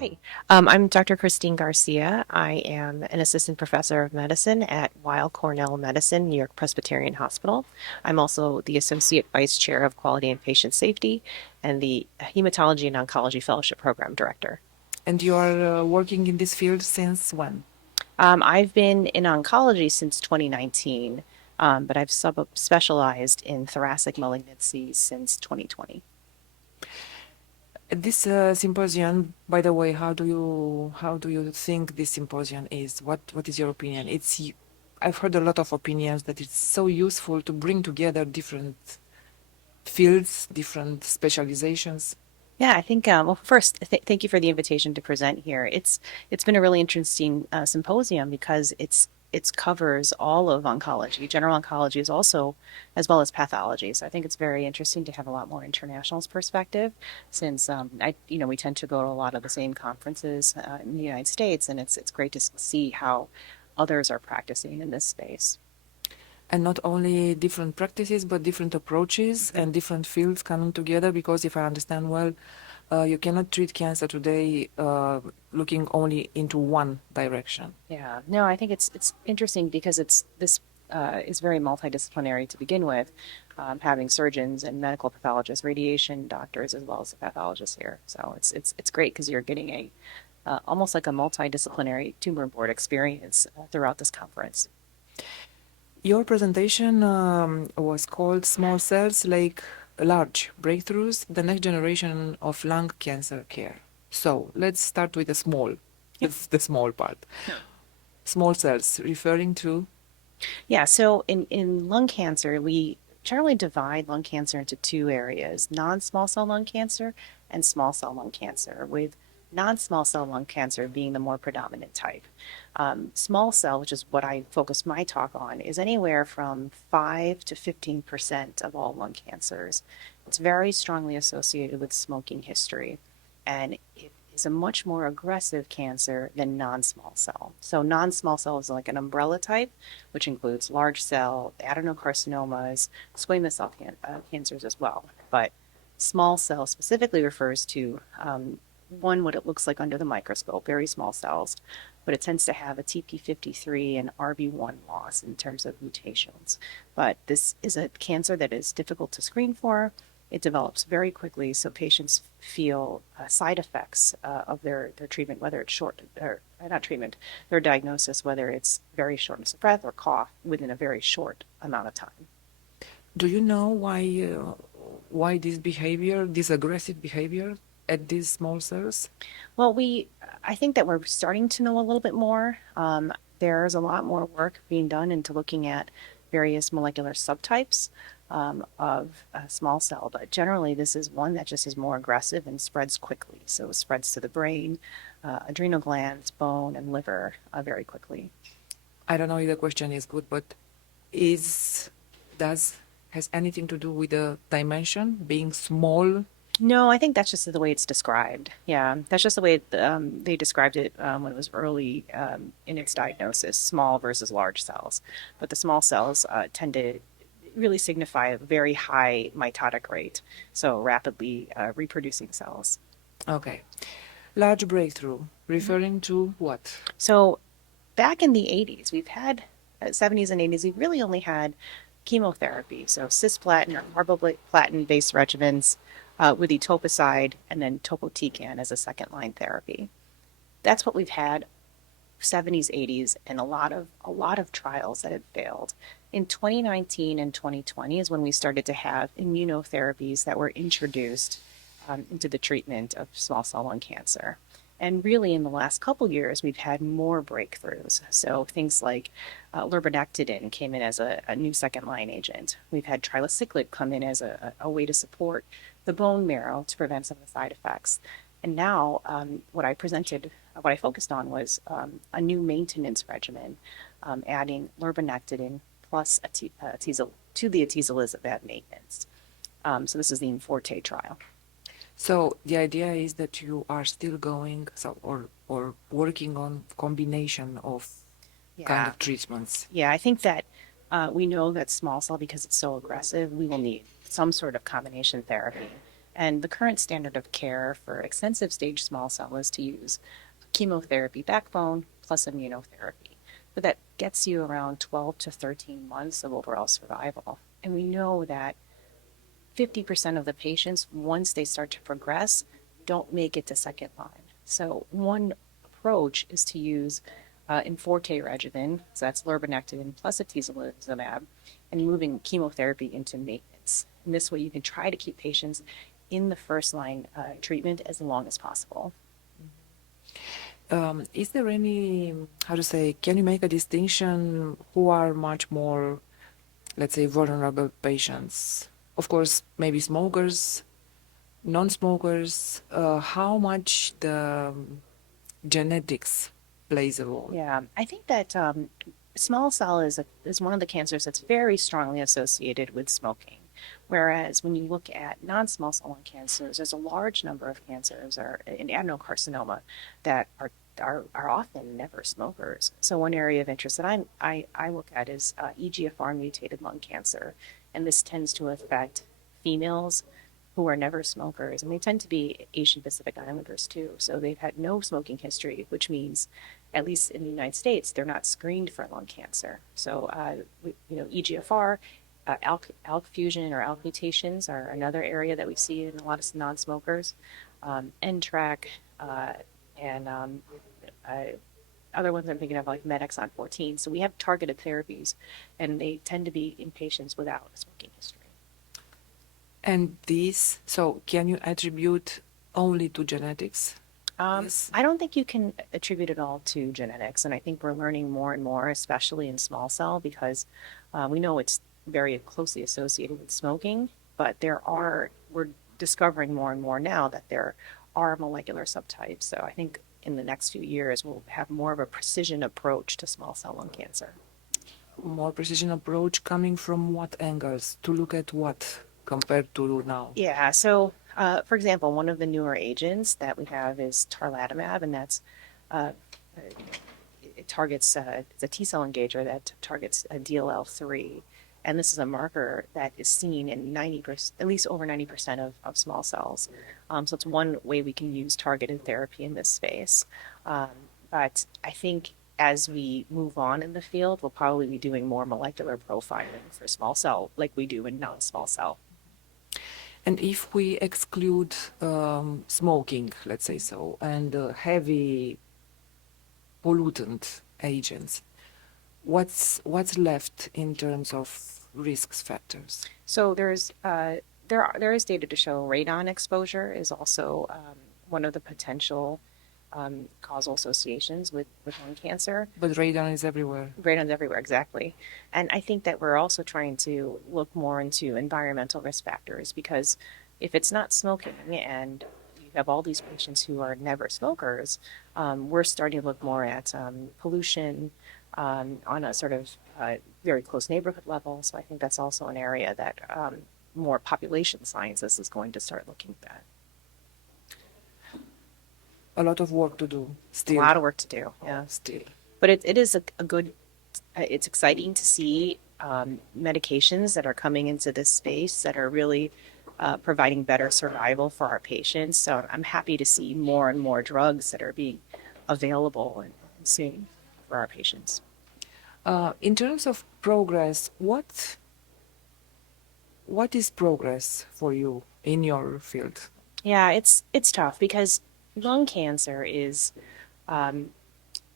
Hi, I'm Dr. Christine Garcia. I am an assistant professor of medicine at Weill Cornell Medicine, York-Presbyterian Hospital. I'm also the associate vice chair of quality and patient safety and the Hematology and Oncology Fellowship Program director. And you are working in this field since when? I've been in oncology since 2019, but I've specialized in thoracic malignancies since 2020. This symposium, by the way, how do you think this symposium is? What is your opinion? I've heard a lot of opinions that it's so useful to bring together different fields, different specializations. Yeah, I think. Well, first, thank you for the invitation to present here. It's been a really interesting symposium because it's covers all of oncology. General oncology is also as well as pathology. So I think it's very interesting to have a lot more international perspective, since we tend to go to a lot of the same conferences in the United States, and it's great to see how others are practicing in this space. And not only different practices, but different approaches and different fields coming together. Because if I understand well, you cannot treat cancer today looking only into one direction. Yeah, no, I think it's interesting because it's this is very multidisciplinary to begin with, having surgeons and medical pathologists, radiation doctors, as well as the pathologists here. So it's great because you're getting a almost like a multidisciplinary tumor board experience throughout this conference. Your presentation was called Small Cells Like Large Breakthroughs, the Next Generation of Lung Cancer Care. So let's start with the small, Yeah. the small part. Small cells, referring to, Yeah, so in lung cancer, we generally divide lung cancer into two areas, non-small cell lung cancer and small cell lung cancer, with non-small cell lung cancer being the more predominant type. Small cell, which is what I focus my talk on, is anywhere from 5 to 15% of all lung cancers. It's very strongly associated with smoking history, and it is a much more aggressive cancer than non-small cell. So non-small cell is like an umbrella type, which includes large cell, adenocarcinomas, squamous cell cancers as well. But small cell specifically refers to one, what it looks like under the microscope, very small cells, but it tends to have a TP53 and RB1 loss in terms of mutations. But this is a cancer that is difficult to screen for. It develops very quickly, so patients feel side effects of their treatment, whether it's short or not treatment, their diagnosis, whether it's very shortness of breath or cough within a very short amount of time. do you know why this behavior, this aggressive behavior at these small cells? Well, I think that we're starting to know a little bit more. There's a lot more work being done into looking at various molecular subtypes of small cell, but generally this is one that just is more aggressive and spreads quickly. So it spreads to the brain, adrenal glands, bone, and liver very quickly. I don't know if the question is good, but is does has anything to do with the dimension being small? No, I think that's just the way it's described. Yeah, that's just the way they described it when it was early in its diagnosis, small versus large cells. But the small cells tend to really signify a very high mitotic rate, so rapidly reproducing cells. Okay. Large breakthrough, Mhm. referring to what? So back in the 80s, we've had 70s and 80s, we've really only had chemotherapy, so cisplatin or carboplatin-based regimens with etoposide and then topotecan as a second-line therapy. That's what we've had 70s, 80s, and a lot of trials that have failed. In 2019 and 2020 is when we started to have immunotherapies that were introduced into the treatment of small cell lung cancer. And really, in the last couple years, we've had more breakthroughs. So things like lurbinectedin came in as a new second line agent. We've had trilaciclib come in as a way to support the bone marrow to prevent some of the side effects. And now, what I focused on was a new maintenance regimen, adding lurbinectedin plus to the atezolizumab maintenance. So this is the Forte trial. So the idea is that you are still going or working on combination of kind Yeah, of treatments. yeah. I think that we know that small cell, because it's so aggressive, we will need some sort of combination therapy. And the current standard of care for extensive stage small cell is to use chemotherapy backbone plus immunotherapy. But that gets you around 12 to 13 months of overall survival. And we know that 50% of the patients, once they start to progress, don't make it to second line. So one approach is to use in forte regimen, so that's lurbinectedin plus atezolizumab, and moving chemotherapy into maintenance. And this way you can try to keep patients in the first line treatment as long as possible. Is there any, how to say, can you make a distinction who are much more, let's say, vulnerable patients? Of course, maybe smokers, non-smokers, how much the genetics plays a role? Yeah, I think that small cell is one of the cancers that's very strongly associated with smoking. Whereas when you look at non-small cell lung cancers, there's a large number of cancers or in adenocarcinoma that are often never smokers. So one area of interest that I look at is EGFR mutated lung cancer, and this tends to affect females who are never smokers, and they tend to be Asian Pacific Islanders too. So they've had no smoking history, which means, at least in the United States, they're not screened for lung cancer. So, EGFR, ALK fusion or ALK mutations are another area that we see in a lot of non-smokers. NTRK, and other ones I'm thinking of like Medexon 14. So we have targeted therapies, and they tend to be in patients without a smoking history. And these, so can you attribute only to genetics? Yes. I don't think you can attribute it all to genetics, and I think we're learning more and more, especially in small cell, because we know it's very closely associated with smoking, but we're discovering more and more now that there are molecular subtypes. So I think in the next few years, we'll have more of a precision approach to small cell lung cancer. More precision approach coming from what angles? To look at what compared to now? Yeah, so for example, one of the newer agents that we have is tarlatamab, and that's uh, it targets it's a T cell engager that targets DLL3, and this is a marker that is seen in 90%, at least over 90% of small cells. So it's one way we can use targeted therapy in this space. But I think as we move on in the field, we'll probably be doing more molecular profiling for small cell like we do in non-small cell. And if we exclude smoking, let's say so, and heavy pollutant agents, what's left in terms of risk factors? So there is data to show radon exposure is also one of the potential causal associations with lung cancer. But radon is everywhere. Radon's everywhere, exactly. And I think that we're also trying to look more into environmental risk factors, because if it's not smoking and you have all these patients who are never smokers, we're starting to look more at pollution on a sort of very close neighborhood level. So I think that's also an area that more population sciences is going to start looking at. A lot of work to do still. A lot of work to do, yeah. Still. But it is a good, it's exciting to see medications that are coming into this space that are really providing better survival for our patients. So I'm happy to see more and more drugs that are being available and soon for our patients. In terms of progress, what is progress for you in your field? Yeah, it's tough because lung cancer is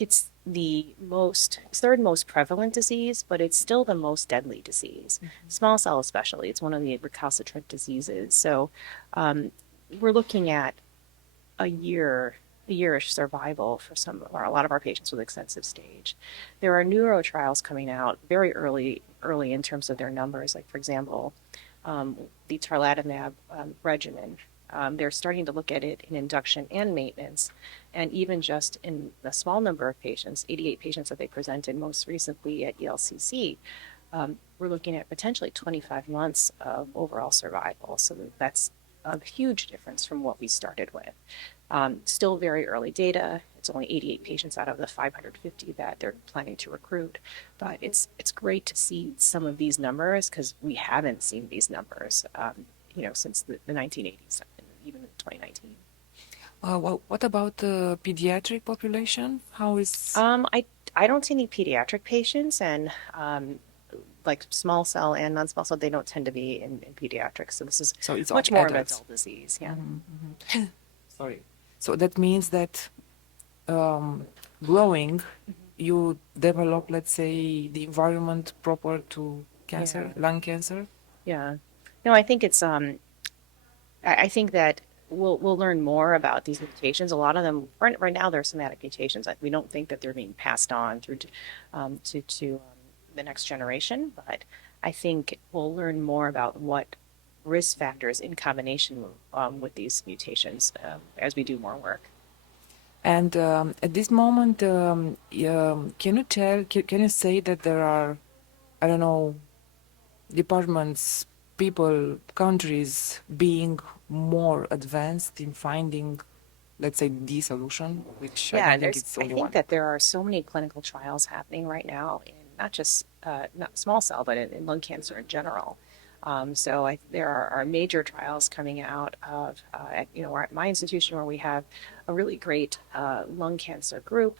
it's it's third most prevalent disease, but it's still the most deadly disease. Small cell especially, it's one of the recalcitrant diseases. So we're looking at a yearish survival for a lot of our patients with extensive stage. There are neuro trials coming out very early in terms of their numbers. Like for example, the tarlatamab regimen. They're starting to look at it in induction and maintenance, and even just in a small number of patients, 88 patients that they presented most recently at ELCC, we're looking at potentially 25 months of overall survival. So that's a huge difference from what we started with. Still very early data. It's only 88 patients out of the 550 that they're planning to recruit, but it's great to see some of these numbers because we haven't seen these numbers. since the 1980s, even in 2019. What about the pediatric population? How is I don't see any pediatric patients, and like small cell and non-small cell, they don't tend to be in pediatrics. So this is so it's much only more of an adults? adult disease. Yeah. Sorry. So that means that growing, you develop, let's say, the environment proper to cancer, Yeah. lung cancer. Yeah. No, I think it's I think that we'll learn more about these mutations. A lot of them right now they're somatic mutations. We don't think that they're being passed on through to the next generation, but I think we'll learn more about what risk factors in combination with these mutations as we do more work. And at this moment, can you can you say that there are, I don't know, departments, people, countries being more advanced in finding, let's say, the solution, which I Yeah, don't think it's I only think one. that there are so many clinical trials happening right now in not just not small cell, but in lung cancer in general. There are major trials coming out of, at my institution where we have a really great lung cancer group,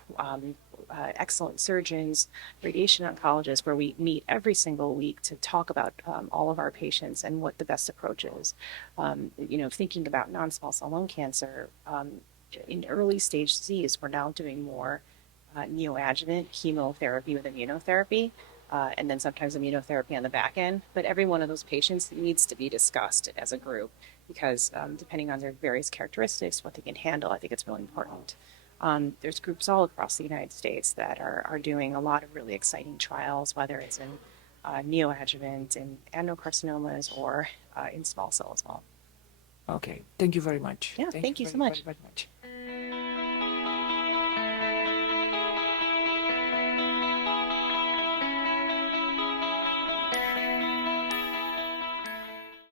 excellent surgeons, radiation oncologists, where we meet every single week to talk about all of our patients and what the best approach is. Thinking about non-small cell lung cancer, in early stage disease, we're now doing more neoadjuvant chemotherapy with immunotherapy, and then sometimes immunotherapy on the back end. But every one of those patients needs to be discussed as a group because depending on their various characteristics, what they can handle, I think it's really important. There's groups all across the United States that are doing a lot of really exciting trials, whether it's in neoadjuvant, in adenocarcinomas, or in small cell as well. Okay, thank you very much. Yeah, Thank you thank you so very, very, much. very much.